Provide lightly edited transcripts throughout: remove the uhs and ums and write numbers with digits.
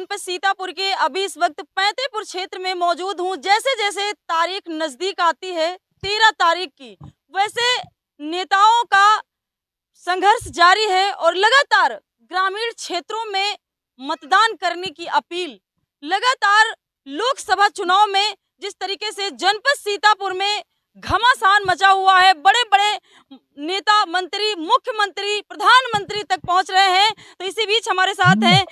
जनपद सीतापुर के अभी इस वक्त पैंतेपुर क्षेत्र में मौजूद हूँ। जैसे जैसे तारीख नजदीक आती है 13 तारीख की, वैसे नेताओं का संघर्ष जारी है और लगातार ग्रामीण क्षेत्रों में मतदान करने की अपील। लगातार लोकसभा चुनाव में जिस तरीके से जनपद सीतापुर में घमासान मचा हुआ है, बड़े बड़े नेता, मंत्री, मुख्यमंत्री, प्रधानमंत्री तक पहुंच रहे हैं। तो इसी बीच हमारे साथ हैं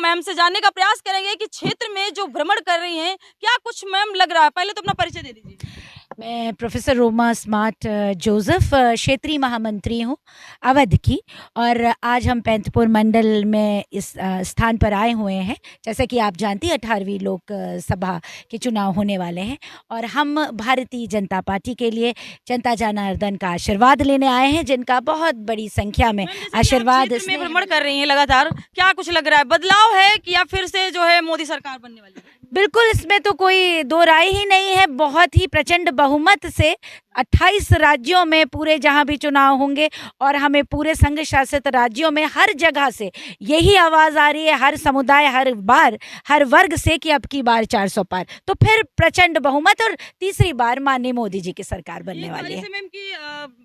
मैम से जानने का प्रयास करेंगे कि क्षेत्र में जो भ्रमण कर रही हैं, क्या कुछ मैम लग रहा है। पहले तो अपना परिचय दे दीजिए। मैं प्रोफेसर रोमा स्मार्ट जोसेफ क्षेत्रीय महामंत्री हूँ अवध की, और आज हम पैंतपुर मंडल में इस स्थान पर आए हुए हैं। जैसे कि आप जानती हैं 18वीं लोकसभा के चुनाव होने वाले हैं और हम भारतीय जनता पार्टी के लिए जनता जनार्दन का आशीर्वाद लेने आए हैं, जिनका बहुत बड़ी संख्या में आशीर्वाद में भ्रमण कर रही हैं लगातार, क्या कुछ लग रहा है, बदलाव है कि या फिर से जो है मोदी सरकार बनने वाली है? बिल्कुल, इसमें तो कोई दो राय ही नहीं है। बहुत ही प्रचंड बहुमत से 28 राज्यों में पूरे जहां भी चुनाव होंगे और हमें पूरे संघ शासित राज्यों में हर जगह से यही आवाज़ आ रही है, हर समुदाय, हर बार, हर वर्ग से कि अब की बार 400 पार, तो फिर प्रचंड बहुमत और तीसरी बार माननीय मोदी जी की सरकार बनने वाली है। मैम की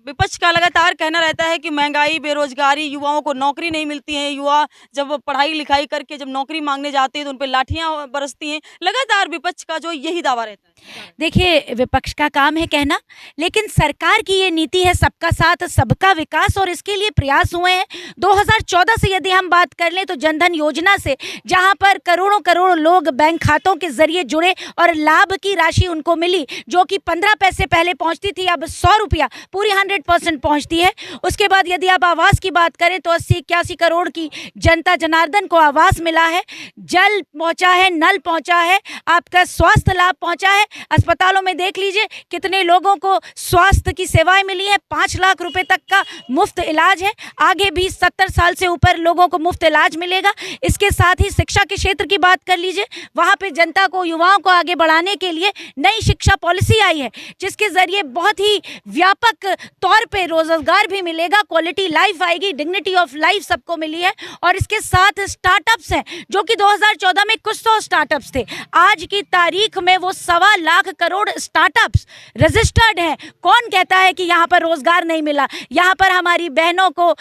विपक्ष का लगातार कहना रहता है कि महंगाई, बेरोजगारी, युवाओं को नौकरी नहीं मिलती है, युवा जब पढ़ाई लिखाई करके जब नौकरी मांगने जाते हैं तो उन पर लाठियां बरसती हैं। लगातार विपक्ष का जो यही दावा रहता है। देखिए, विपक्ष का काम है कहना, लेकिन सरकार की ये नीति है सबका साथ सबका विकास, और इसके लिए प्रयास हुए हैं। 2014 से यदि हम बात कर लें तो जनधन योजना से जहां पर करोड़ों करोड़ लोग बैंक खातों के जरिए जुड़े और लाभ की राशि उनको मिली, जो कि 15 पैसे पहले पहुंचती थी, अब 100 रुपया पूरी 100% पहुंचती है। उसके बाद यदि आप आवास की बात करें तो 80-81 करोड़ की जनता जनार्दन को आवास मिला है, जल पहुंचा है, नल पहुंचा है, आपका स्वास्थ्य लाभ पहुंचा है। अस्पतालों में देख लीजिए कितने लोगों को स्वास्थ्य की सेवाएं मिली है, 5 लाख रुपए तक का मुफ्त इलाज है। आगे भी 70 साल से ऊपर लोगों को मुफ्त इलाज मिलेगा। इसके साथ ही शिक्षा के क्षेत्र की बात कर लीजिए, वहां पे जनता को, युवाओं को आगे बढ़ाने के लिए नई शिक्षा पॉलिसी आई है, जिसके जरिए बहुत ही व्यापक तौर पे रोजगार भी मिलेगा, क्वालिटी लाइफ आएगी, डिग्निटी ऑफ लाइफ सबको मिली है। और इसके साथ स्टार्टअप्स हैं, जो कि 2014 में कुछ 100 स्टार्टअप्स थे, आज की तारीख में वो 1.25 लाख करोड़ स्टार्टअप्स रजिस्टर्ड हैं। कौन कहता है कि यहाँ पर रोजगार नहीं मिला? यहाँ पर हमारी बहनों को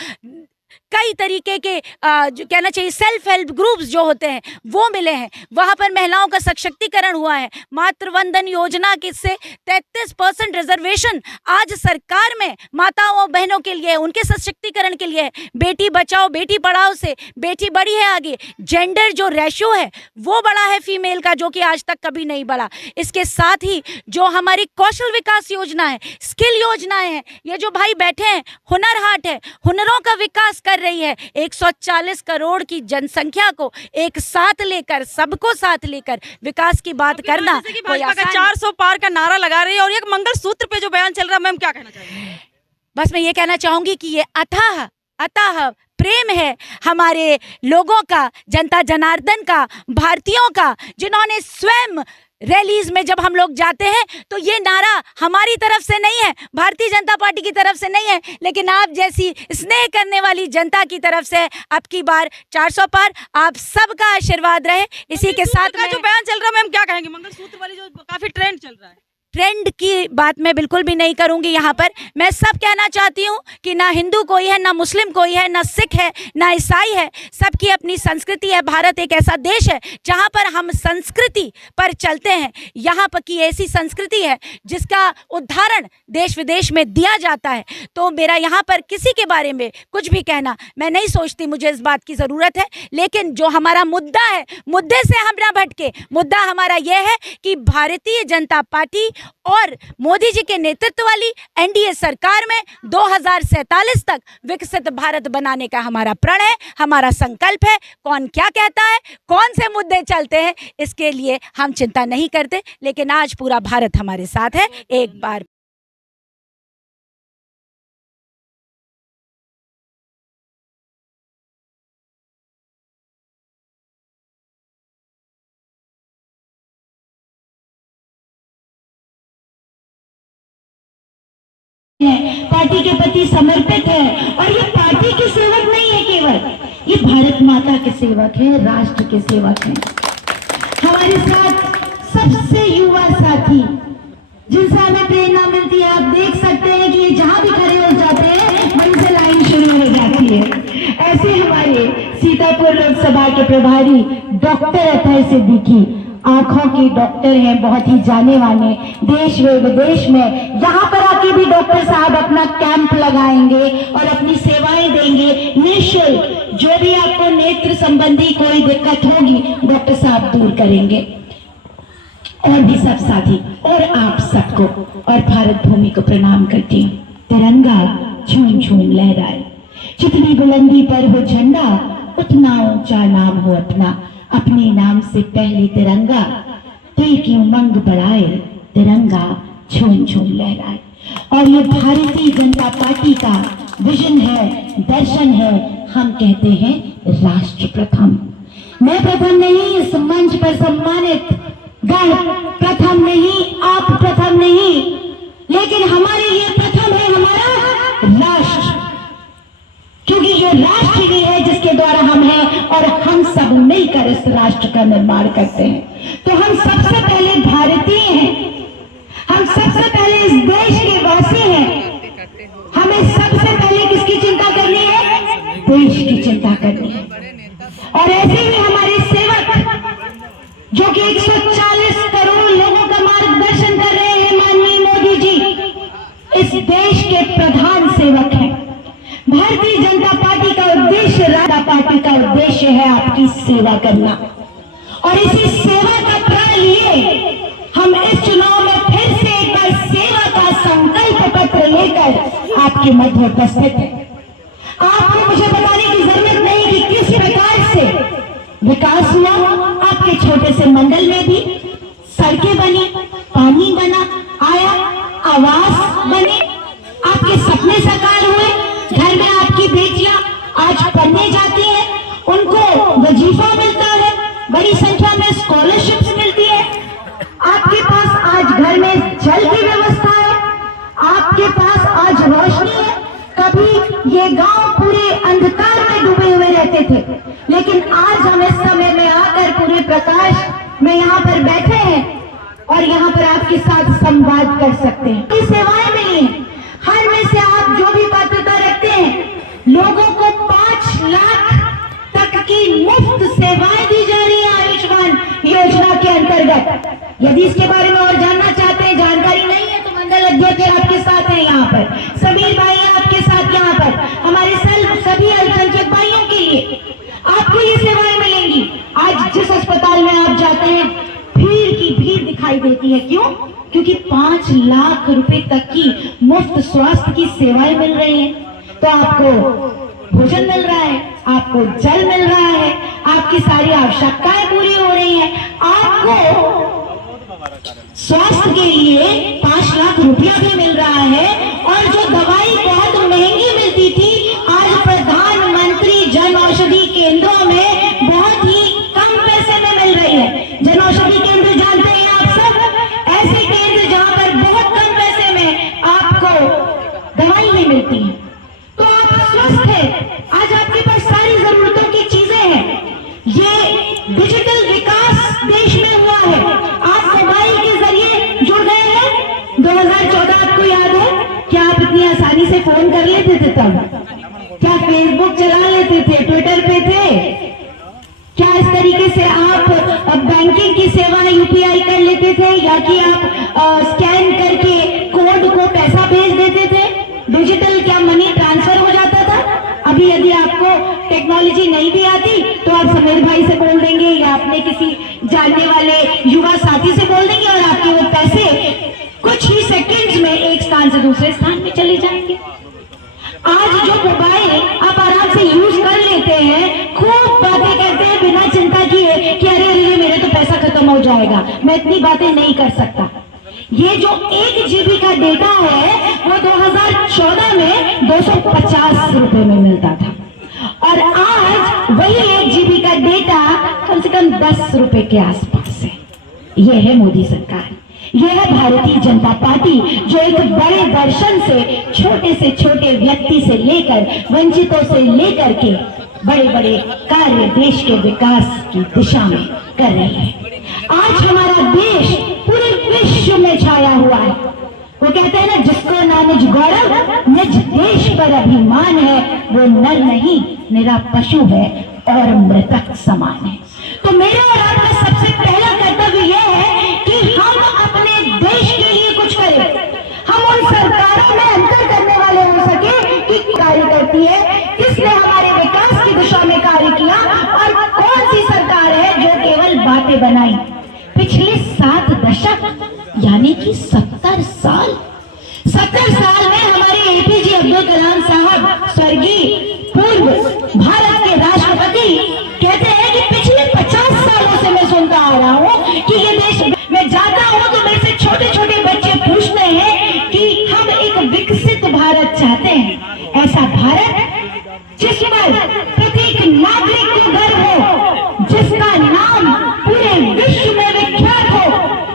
कई तरीके के जो कहना चाहिए सेल्फ हेल्प ग्रुप्स जो होते हैं वो मिले हैं, वहाँ पर महिलाओं का सशक्तिकरण हुआ है। मातृवंदन योजना के से 33% रिजर्वेशन आज सरकार में माताओं और बहनों के लिए, उनके सशक्तिकरण के लिए है। बेटी बचाओ बेटी पढ़ाओ से बेटी बढ़ी है आगे। जेंडर जो रेशियो है वो बढ़ा है फीमेल का, जो कि आज तक कभी नहीं बढ़ा। इसके साथ ही जो हमारी कौशल विकास योजना है, स्किल योजनाएं हैं, ये जो भाई बैठे हैं हुनर हाट है, हुनरों का विकास कर रही है। 140 करोड़ की जनसंख्या को एक साथ लेकर, सबको साथ लेकर विकास की बात करना कोई आसान नहीं। 400 पार का नारा लगा रही है और एक मंगलसूत्र पे जो बयान चल रहा है, मैम क्या कहना चाहेंगे? बस मैं ये कहना चाहूंगी कि ये अथाह अथाह प्रेम है हमारे लोगों का, जनता जनार्दन का, भारतीयों का, जिन्होंने स्वयं रैलीज में जब हम लोग जाते हैं तो ये नारा हमारी तरफ से नहीं है, भारतीय जनता पार्टी की तरफ से नहीं है, लेकिन आप जैसी स्नेह करने वाली जनता की तरफ से अब की बार 400 पार। आप सबका आशीर्वाद रहे। इसी के साथ जो बयान चल रहा है, मैम क्या कहेंगे? मंगलसूत्र वाली जो काफी ट्रेंड चल रहा है, ट्रेंड की बात मैं बिल्कुल भी नहीं करूंगी। यहाँ पर मैं सब कहना चाहती हूँ कि ना हिंदू कोई है, ना मुस्लिम कोई है, ना सिख है, ना ईसाई है, सबकी अपनी संस्कृति है। भारत एक ऐसा देश है जहाँ पर हम संस्कृति पर चलते हैं। यहाँ पर की ऐसी संस्कृति है जिसका उदाहरण देश विदेश में दिया जाता है। तो मेरा यहाँ पर किसी के बारे में कुछ भी कहना मैं नहीं सोचती, मुझे इस बात की ज़रूरत है। लेकिन जो हमारा मुद्दा है, मुद्दे से हम ना भटके। मुद्दा हमारा यह है कि भारतीय जनता पार्टी और मोदी जी के नेतृत्व वाली एनडीए सरकार में 2047 तक विकसित भारत बनाने का हमारा प्रण है, हमारा संकल्प है। कौन क्या कहता है, कौन से मुद्दे चलते हैं, इसके लिए हम चिंता नहीं करते, लेकिन आज पूरा भारत हमारे साथ है। एक बार पार्टी के प्रति समर्पित है, और ये पार्टी की सेवक नहीं है केवल, ये भारत माता के सेवक हैं, राष्ट्र के सेवक हैं। हमारे साथ सबसे युवा साथी जिनसे हमें प्रेरणा मिलती है, आप देख सकते हैं कि ये जहां भी खड़े हो जाते हैं वहीं से लाइन शुरू हो जाती है। ऐसे हमारे सीतापुर लोकसभा के प्रभारी डॉक्टर अतहर सिद्दीकी आंखों के डॉक्टर हैं, बहुत ही जाने माने, देश व विदेश में यहाँ पर आके भी डॉक्टर साहब अपना कैंप लगाएंगे और अपनी सेवाएं देंगे निःशुल्क। जो भी आपको नेत्र संबंधी कोई दिक्कत होगी डॉक्टर साहब दूर करेंगे। और भी सब साथी और आप सबको और भारत भूमि को प्रणाम करती हूँ। तिरंगा झूम झूम लहराए, जितनी बुलंदी पर हो झंडा उतना ऊंचा नाम हो अपना। अपने नाम से पहले तिरंगा, दिल की उमंग बढ़ाए, तिरंगा झूम झूम लहराए। और ये भारतीय जनता पार्टी का विजन है, दर्शन है। हम कहते हैं राष्ट्र प्रथम। मैं प्रथम नहीं, इस मंच पर सम्मानित गण प्रथम नहीं, आप प्रथम नहीं, लेकिन हमारे लिए प्रथम है हमारा राष्ट्र, क्योंकि ये राष्ट्र ही है जिसके द्वारा हम हैं और हम सब मिलकर इस राष्ट्र का निर्माण करते हैं। तो हम सबसे पहले भारतीय हैं, हम सबसे पहले इस देश के वासी हैं। हमें सबसे पहले किसकी चिंता करनी है? देश की चिंता करनी है। और ऐसे ही हमारे सेवक जो कि 140 करोड़ लोगों का मार्गदर्शन कर रहे हैं, माननीय मोदी जी इस देश के प्रधान सेवक हैं। भारतीय जनता पार्टी का उद्देश्य, राजा पार्टी का उद्देश्य है आपकी सेवा करना। और इसी सेवा का प्रण लिए हम इस चुनाव में फिर से एक बार सेवा का संकल्प पत्र लेकर आपके मध्य उपस्थित है। आपको मुझे बताने की जरूरत नहीं कि किस प्रकार से विकास हुआ। आपके छोटे से मंडल में भी सड़कें बनी, पानी बना आया, आवास बने, आपके सपने साकार हुए। घर में आपकी बेटियां आज पढ़ने जाती हैं, उनको वजीफा मिलता है, बड़ी संख्या में स्कॉलरशिप्स मिलती है। आपके पास आज घर में जल की व्यवस्था है, आपके पास आज रोशनी है। कभी ये गांव पूरे अंधकार में डूबे हुए रहते थे, लेकिन आज हम इस समय में आकर पूरे प्रकाश में यहाँ पर बैठे हैं और यहाँ पर आपके साथ संवाद कर सकते हैं। ये सेवाएं मिली हैं, हर में से आप जो भी पात्रता रखते हैं, लोगों को 5 लाख तक की मुफ्त सेवाएं दी जा रही है आयुष्मान योजना के अंतर्गत। यदि इसके बारे में और जानना चाहते हैं, जानकारी नहीं है, तो मंडल अध्यक्ष आपके साथ हैं यहाँ पर, सभी भाई आपके साथ यहाँ पर, हमारे सभी अल्पसंख्यक भाइयों के लिए आपको ये सेवाएं मिलेंगी। आज जिस अस्पताल में आप जाते हैं भीड़ की भीड़ दिखाई देती है, क्यों? क्योंकि 5 लाख रुपए तक की मुफ्त स्वास्थ्य की सेवाएं मिल रही हैं। तो आपको भोजन मिल रहा है, आपको जल मिल रहा है, आपकी सारी आवश्यकताएं पूरी हो रही हैं। आपको स्वास्थ्य के लिए 5 लाख रुपया भी मिल रहा है। और जो दवाई बहुत महंगी मिलती थी, आज प्रधानमंत्री जन औषधि केंद्रों में बहुत ही कम पैसे में मिल रही है। जन औषधि केंद्र जानते हैं आप सब, ऐसे केंद्र जहां पर बहुत कम पैसे में आपको दवाई नहीं मिलती है। तो आप स्वस्थ हैं, आज आपके पास सारी जरूरतों की चीजें हैं। ये डिजिटल विकास देश में हुआ है। आप मोबाइल के जरिए जुड़ गए हैं। 2014 आपको याद है? क्या आप इतनी आसानी से फोन कर लेते थे तब? क्या फेसबुक चला लेते थे, ट्विटर पे थे? क्या इस तरीके से आप बैंकिंग की सेवा यूपीआई कर लेते थे, या कि आप स्कैन करके कोड को पैसा भेज देते थे? डिजिटल क्या मनी ट्रांसफर हो जाता था? अभी यदि आपको टेक्नोलॉजी नहीं भी आती तो आप समीर भाई से बोल देंगे या अपने किसी जानने वाले युवा साथी से बोल देंगे और आपके वो पैसे कुछ ही सेकंड्स में एक स्थान से दूसरे स्थान में चले जाएंगे। आज जो मोबाइल आप आराम से यूज कर लेते हैं, खूब बातें करते हैं बिना चिंता किए कि अरे अरे मेरे तो पैसा खत्म हो जाएगा, मैं इतनी बातें नहीं कर सकता। ये जो 1 GB का डेटा है वो 2014 में 250 रुपए में मिलता था, और आज वही 1 GB का डेटा कम से कम 10 रुपए के आसपास है। यह है मोदी सरकार, यह है भारतीय जनता पार्टी, जो एक बड़े दर्शन से छोटे व्यक्ति से लेकर वंचितों से लेकर के बड़े बड़े कार्य देश के विकास की दिशा में कर रही है। आज हमारा देश पूरे विश्व में छाया हुआ है। वो कहते हैं ना, जिसको ना निज गौरव निज देश पर अभिमान है, वो नर नहीं निरा पशु है और मृतक समान है। तो मेरे और आपका सबसे पहला कर्तव्य यह है कि हम अपने देश के लिए कुछ करें। हम उन सरकारों में अंतर करने वाले हो सके कि कार्य करती है, किसने हमारे विकास की दिशा में कार्य किया और कौन सी सरकार है जो केवल बातें बनाई। पिछले 7 दशक यानी कि 70 साल में हमारे एपीजे अब्दुल कलाम साहब, स्वर्गीय पूर्व भारत के राष्ट्रपति, कहते हैं कि पिछले 50 सालों से मैं सुनता आ रहा हूँ कि ये देश, मैं जाता हूँ तो मेरे से छोटे छोटे बच्चे पूछते हैं कि हम एक विकसित भारत चाहते हैं, ऐसा भारत जिस पर प्रत्येक नागरिक को गर्व हो, जिसका नाम पूरे विश्व में विख्यात हो,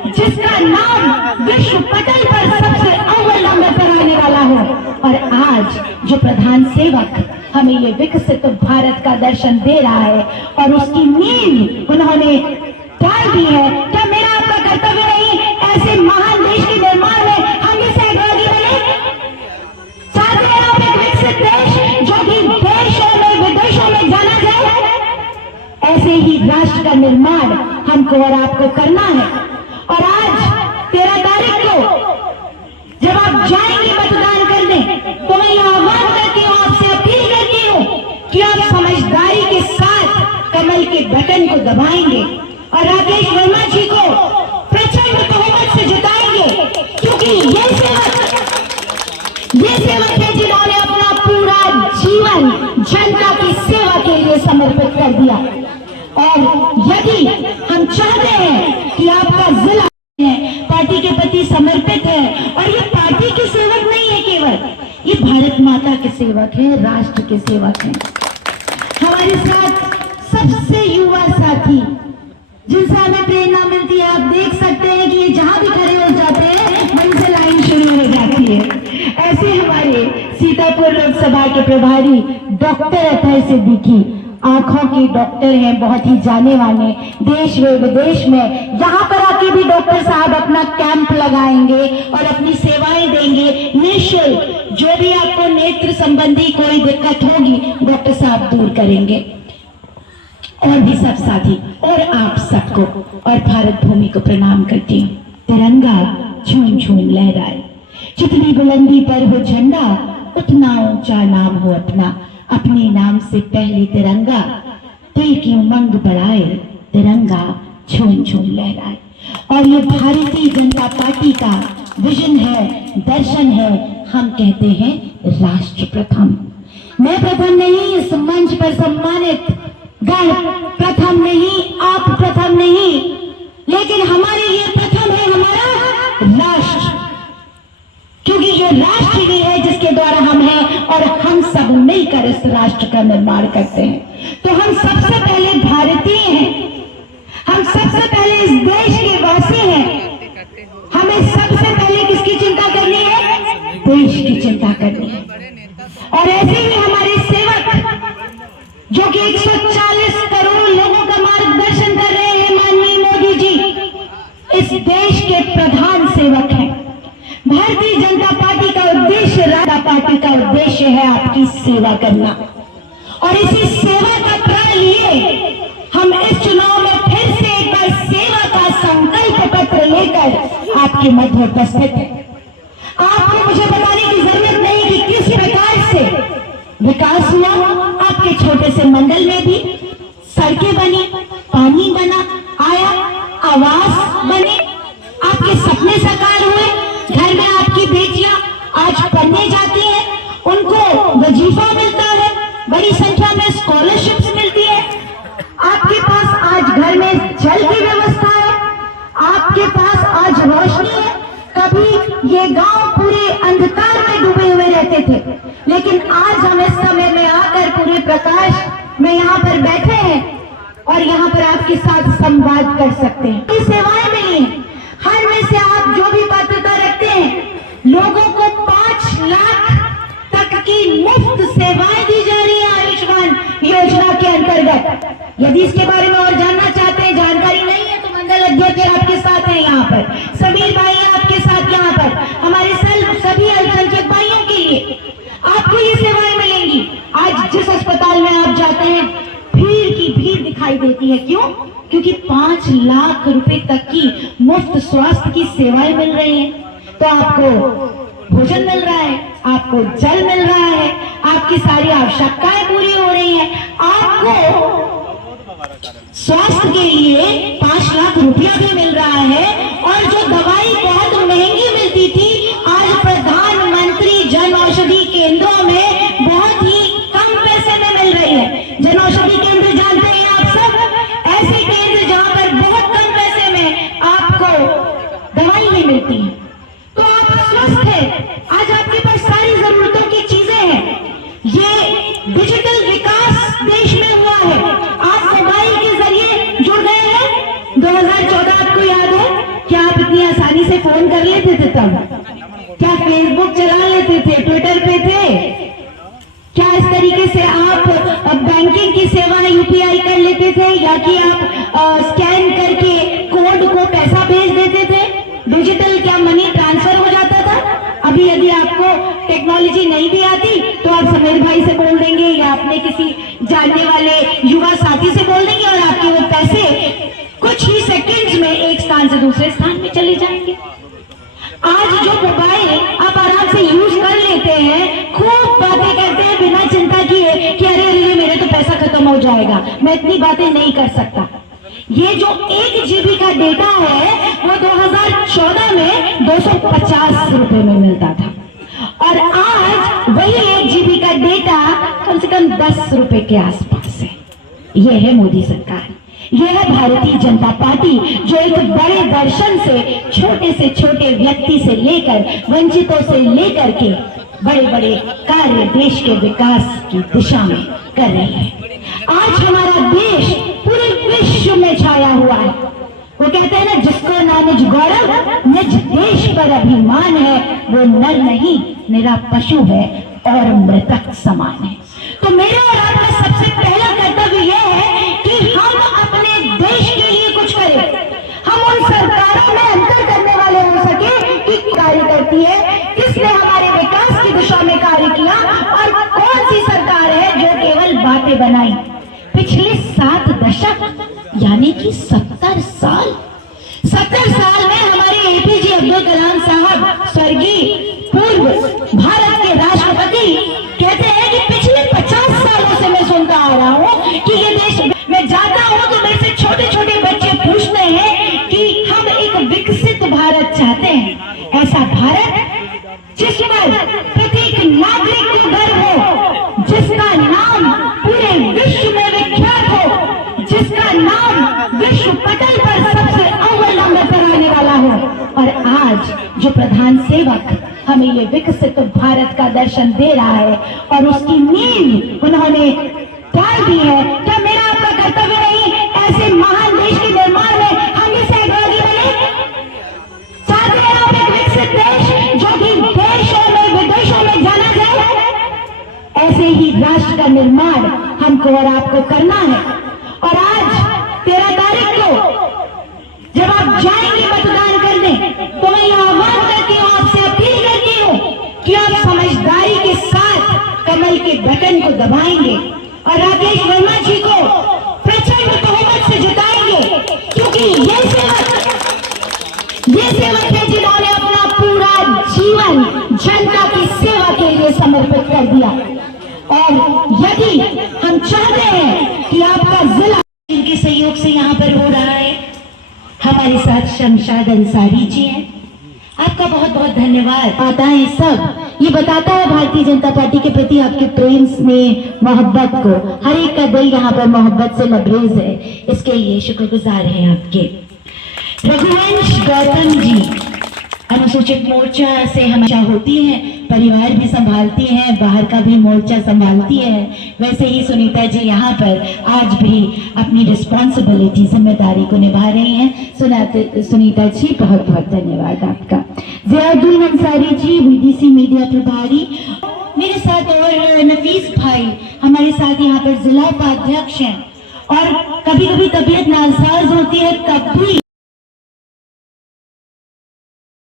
जिसका नाम विश्व पटल पर सबसे अव्वल नंबर पर आने वाला हो। और आज जो प्रधान सेवक हमें ये विकसित भारत का दर्शन दे रहा है और उसकी नींव उन्होंने डाल दी है, क्या मेरा आपका कर्तव्य नहीं ऐसे महान देश के निर्माण में हम भी सहभागी बने? चाहते हैं आप एक विकसित देश जो कि देशों में विदेशों में जाना जाए? ऐसे ही राष्ट्र का निर्माण हमको और आपको करना है। और आज 13 तारीख को जब आप जाएंगे मतदान करने, तो मैं यह आह्वान करती हूँ, आपसे अपील करती हूँ कि आप समझदारी के साथ कमल के बटन को दबाएंगे और राकेश वर्मा जी को प्रचंड बहुमत से जिताएंगे, क्योंकि ये सेवक है जिन्होंने अपना पूरा जीवन जनता की सेवा के लिए समर्पित कर दिया। और यदि हम चाहते हैं कि आपका जिला पार्टी के प्रति समर्पित है, और ये पार्टी के सेवक नहीं है केवल, ये भारत माता के सेवक हैं, राष्ट्र के सेवक हैं। हमारे साथ सबसे युवा साथी जिनसे हमें प्रेरणा मिलती है, आप देख सकते हैं कि ये जहां भी खड़े हो जाते हैं वहीं से लाइन शुरू हो जाती है। ऐसे हमारे सीतापुर लोकसभा के प्रभारी डॉक्टर अतहर सिद्दीकी आंखों के डॉक्टर हैं, बहुत ही जाने माने, देश व विदेश में यहाँ पर आके भी डॉक्टर साहब अपना कैंप लगाएंगे और अपनी सेवाएं देंगे निःशुल्क। जो भी आपको नेत्र संबंधी कोई दिक्कत होगी, डॉक्टर साहब दूर करेंगे। और भी सब साथी और आप सबको और भारत भूमि को प्रणाम करती हूँ। तिरंगा झूम झूम लहराए, जितनी बुलंदी पर हो झंडा, उतना ऊंचा नाम हो अपना। अपने नाम से पहले तिरंगा, दिल की उमंग बढ़ाए, तिरंगा झूम झूम लहराए। और ये भारतीय जनता पार्टी का विजन है, दर्शन है। हम कहते हैं राष्ट्र प्रथम। मैं प्रथम नहीं, इस मंच पर सम्मानित गण प्रथम नहीं, आप प्रथम नहीं, लेकिन हमारे लिए प्रथम है हमारा राष्ट्र, क्योंकि जो राष्ट्र ही है जिसके द्वारा हम हैं और हम सब मिलकर इस राष्ट्र का निर्माण करते हैं। तो हम सबसे पहले भारतीय हैं, हम सबसे पहले इस देश के वासी हैं। हमें सबसे पहले किसकी चिंता करनी है? देश की चिंता करनी है। और ऐसे ही हमारे सेवक जो कि 140 करोड़ लोगों का मार्गदर्शन कर रहे हैं, माननीय मोदी जी इस देश के प्रधान सेवक हैं। भारतीय जनता पार्टी का उद्देश्य, राजा पार्टी का उद्देश्य है आपकी सेवा करना। और इसी सेवा का प्रण लिए हम इस चुनाव में फिर से एक बार सेवा का संकल्प पत्र लेकर आपके मध्य उपस्थित है। आपको मुझे बताने की जरूरत नहीं कि किस प्रकार से विकास हुआ आपके छोटे से मंडल में भी। सड़कें बनी, पानी बना, आया, आवास बने, आपके सपने साकार हुए, घर में आपकी बेटियां आज पढ़ने जाती हैं, उनको वजीफा मिलता है, बड़ी संख्या में स्कॉलरशिप्स मिलती है, आपके पास आज घर में जल की व्यवस्था है, आपके पास आज रोशनी है। कभी ये गांव पूरे अंधकार में डूबे हुए रहते थे, लेकिन आज हम इस समय में आकर पूरे प्रकाश में यहाँ पर बैठे हैं और यहाँ पर आपके साथ संवाद कर सकते हैं। ये सेवाएं मिली हैं, हर में से आप जो भी पात्रता रखते हैं, लोगों को 5 लाख तक की मुफ्त सेवाएं दी जा रही है आयुष्मान योजना यदि इसके बारे में और जानना चाहते हैं, जानकारी नहीं है, तो मंडल अध्यक्ष आपके साथ हैं यहाँ पर, समीर भाई आपके साथ यहाँ पर, हमारे सभी अल्पसंख्यक भाइयों के लिए आपको ये सेवाएं मिलेंगी। आज जिस अस्पताल में आप जाते हैं भीड़ की भीड़ दिखाई देती है, क्यों? क्योंकि 5 लाख रुपए तक की मुफ्त स्वास्थ्य की सेवाएं मिल रही हैं। तो आपको भोजन मिल रहा है, आपको जल मिल रहा है, आपकी सारी आवश्यकताएं पूरी हो रही हैं, आपको स्वास्थ्य के लिए 5 लाख रुपया भी मिल रहा है। और जो दवाई बहुत महंगी मिलती थी, आज प्रधानमंत्री जन औषधि केंद्रों में बहुत ही कम पैसे में मिल रही है। जन औषधि केंद्र जानते हैं आप सब, ऐसे केंद्र जहां पर बहुत कम पैसे में आपको दवाई भी मिलती है। तो आप स्वस्थ हैं, आज आपके पास सारी जरूरतों की चीजें हैं। ये डिजिटल विकास देश में हुआ है। आप मोबाइल के जरिए जुड़ गए हैं। 2014 आपको याद है? क्या आप इतनी आसानी से फोन कर लेते थे तब? क्या फेसबुक चला लेते थे, ट्विटर पे थे? क्या इस तरीके से आप बैंकिंग की सेवाएं यूपीआई कर लेते थे, या कि आप स्कैन करके कोड को पैसा भेज देते थे? डिजिटल क्या मनी ट्रांसफर हो जाता था? अभी यदि आपको टेक्नोलॉजी नहीं भी आती तो आप समीर भाई से बोल देंगे या अपने किसी जानने वाले युवा साथी से बोल देंगे और आपके वो पैसे कुछ ही सेकंड्स में एक स्थान से दूसरे स्थान में चले जाएंगे। आज जो मोबाइल आप आराम से यूज कर लेते हैं, खूब बातें करते हैं बिना चिंता किए कि अरे अरे मेरे तो पैसा खत्म हो जाएगा, मैं इतनी बातें नहीं कर सकता। ये जो 1 GB का डेटा है वो 2014 में 250 रुपए में मिलता था, और आज वही 1 GB का डेटा कम से कम 10 रुपए के आसपास है। यह है मोदी सरकार, यह है भारतीय जनता पार्टी, जो एक बड़े दर्शन से छोटे व्यक्ति से लेकर वंचितों से लेकर के बड़े बड़े कार्य देश के विकास की दिशा में कर रही है। आज हमारा देश पूरे विश्व में छाया हुआ है। वो कहते हैं ना, जिसको ना निज गौरव निज देश पर अभिमान है, वो नर नहीं निरा पशु है और मृतक समान है। तो मेरा और आपका सबसे पहला कर्तव्य यह है कि हम अपने देश के लिए कुछ करें। हम उन सरकारों में अंतर करने वाले हो सके कि कार्य करती है, किसने हमारे विकास की दिशा में कार्य किया, और कौन सी सरकार है जो केवल बातें बनाई। पिछले 7 दशक यानी कि 70 साल में हमारे एपीजे अब्दुल कलाम साहब, स्वर्गीय पूर्व भारत के राष्ट्रपति, कहते हैं कि पिछले 50 सालों से मैं सुनता आ रहा हूं कि ये देश, मैं जाता हूं तो मेरे से छोटे छोटे बच्चे पूछते हैं कि हम एक विकसित भारत चाहते हैं, ऐसा भारत जिस पर प्रत्येक नागरिक को गर्व हो, जिसका नाम पूरे विश्व में विख्यात हो, जिसका नाम विश्व पटल पर सबसे अव्वल नंबर पर आने वाला हो। और आज जो प्रधान सेवक हमें ये विकसित भारत का दर्शन दे रहा है और उसकी नींव उन्होंने डाल दी है, क्या मेरा आपका कर्तव्य नहीं ऐसे महान देश के निर्माण में हम भी सहभागी बने? चाहते हैं आप एक विकसित देश जो कि देशों में विदेशों में जाना जाए? ऐसे ही राष्ट्र का निर्माण हमको और आपको करना है। और आज 13 तारीख को जब आप जाएंगे मतदान करने, तो मैं यह आह्वान करती हूँ, आपसे अपील करती हूँ कि आप समझदारी के साथ कमल के बटन को दबाएंगे और राकेश वर्मा जी को प्रचंड बहुमत से जिताएंगे, क्योंकि ये सेवक है जिन्होंने अपना पूरा जीवन जनता की सेवा के लिए समर्पित कर दिया। और यदि हम चाहते हैं कि आपका जिला इनके सहयोग से यहाँ पर हो रहा है, हमारे साथ शमशाद अंसारी जी हैं, आपका बहुत बहुत धन्यवाद। आता है सब, ये बताता है भारतीय जनता पार्टी के प्रति आपके प्रेम स्नेह मोहब्बत को। हर एक का दिल यहाँ पर मोहब्बत से लबरेज है, इसके लिए शुक्रगुजार हैं आपके। रघुवंश गौतम जी अनुसूचित मोर्चा से हमेशा होती हैं, परिवार भी संभालती हैं, बाहर का भी मोर्चा संभालती है। वैसे ही सुनीता जी यहाँ पर आज भी अपनी रिस्पॉन्सिबिलिटी, जिम्मेदारी को निभा रही हैं। सुनीता जी बहुत बहुत धन्यवाद आपका। ज़ियाउद्दीन अंसारी जी बीडीसी मीडिया प्रभारी, मेरे साथ और नफीस भाई हमारे साथ यहाँ पर जिला उपाध्यक्ष हैं, और कभी कभी तबीयत नासाज होती है, तब भी